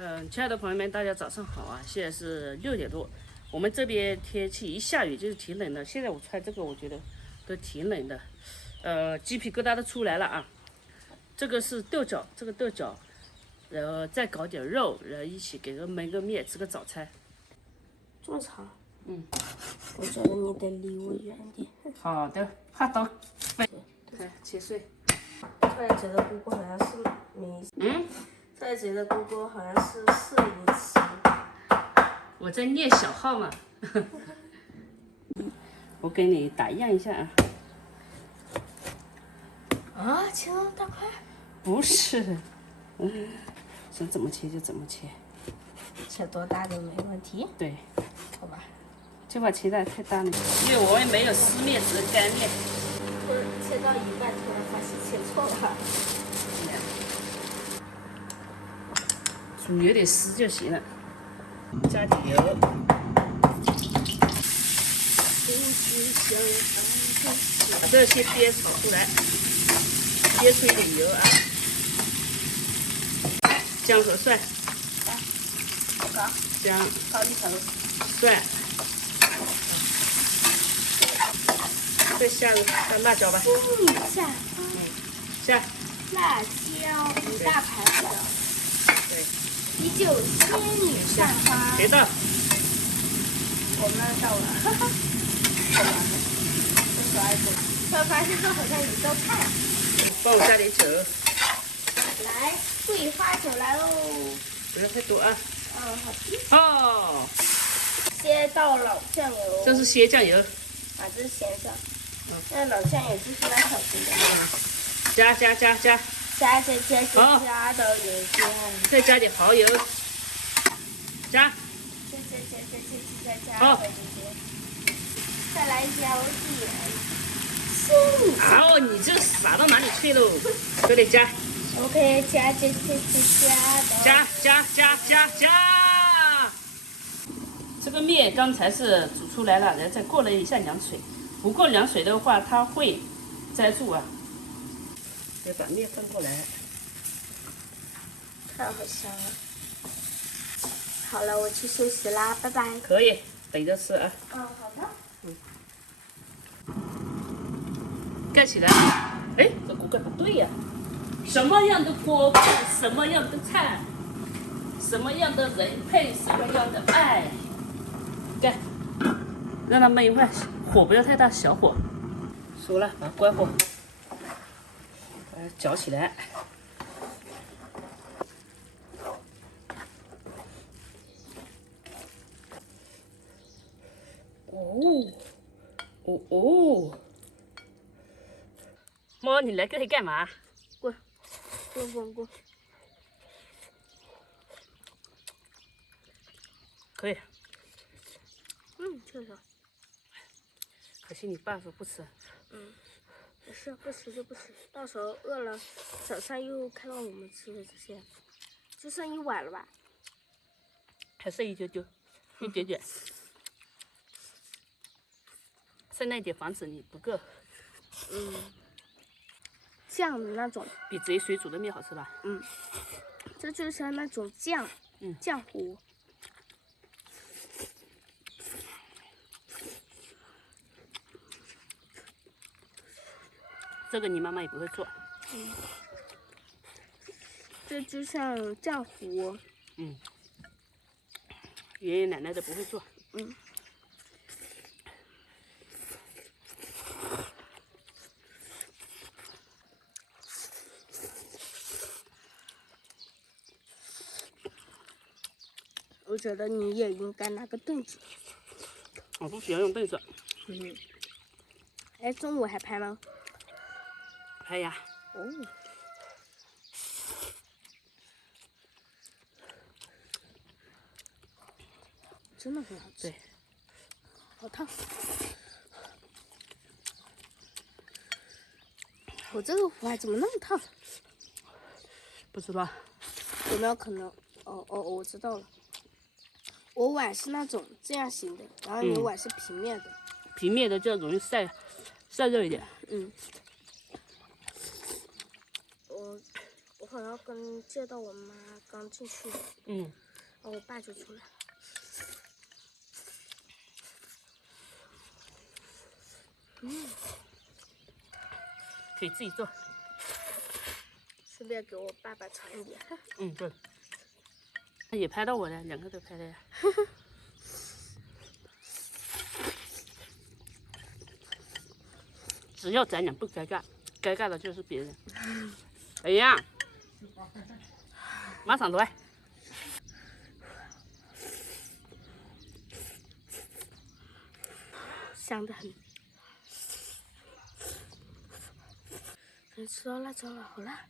親愛的朋友們，大家早上好啊！現在是6點多，我們這邊天氣一下雨就是挺冷的。現在我穿這個，我覺得都挺冷的，雞皮疙瘩都出來了啊！這個是豆角，這個豆角，然後再搞點肉，然後一起給焖个面，吃个早餐。这么长？我觉得你得离我远点。好的，怕刀飞。对，切碎。突然觉得姑姑好像是突然觉得姑姑好像是摄影师。我在练小号嘛。我给你打样一下啊。啊，切那么大块？不是，想怎么切就怎么切。切多大都没问题。对。好吧。就把切的太大了，因为我们没有湿面，只是干面。切到一半，突然发现切错了。煮有点湿就行了，加点油。把这些煸炒出来，煸出一点油啊。姜和蒜。姜。炒一头。蒜。再下辣椒吧。下。辣椒一大盘子。对。依旧仙女散花。谁到？我们到了。好完了。这可爱的。突然发现这好像有一道菜。帮我加点酒。来，桂花酒来喽。不要太多啊。好的。哦。先倒老酱油。这是鲜酱油。啊，这是咸酱。那老酱油就是来炒型的。加加到油煎。再加点蚝油。加。好。再来一点仙女。哦，你这撒到哪里去喽？都得加。OK， 加。这个面刚才是煮出来了，然后再过了一下凉水。不过凉水的话，它会粘住啊。再把面翻过来。看好香啊！好了，我去休息啦，拜拜。可以，等着吃啊。好的。盖起来。哎，这锅盖不对呀。什么样的锅配什么样的菜，什么样的人配什么样的爱。盖，让它焖一会儿，火不要太大，小火。熟了，把它关火，把它搅起来。猫，你来这里干嘛？滚！可以。确实。可惜你爸说不吃。不是，不吃就不吃，到时候饿了，早上又看到我们吃的这些，就剩一碗了吧？还剩一丢丢，一点点。剩那一点防止你不够。酱的那种。比直接水煮的面好吃吧？这就像那种酱，酱糊。这个你妈妈也不会做。这就像浆糊。爷爷奶奶都不会做。我觉得你也应该拿个凳子。我不喜欢用凳子。哎，中午还拍吗？拍呀。真的很好吃。对。好烫。我这个壶还怎么那么烫？不知道。有没有可能？我知道了。我碗是那种这样型的，然后你碗是平面的。平面的就容易晒热一点。我會兒要接到我媽剛進去，然後我爸就出来。可以自己做。顺便给我爸爸尝一点。对。也拍到我了，两个都拍了呀。只要咱俩不尴尬，尴尬的就是別人。哎呀，馬上來。香得很。可以吃到辣椒了，好辣。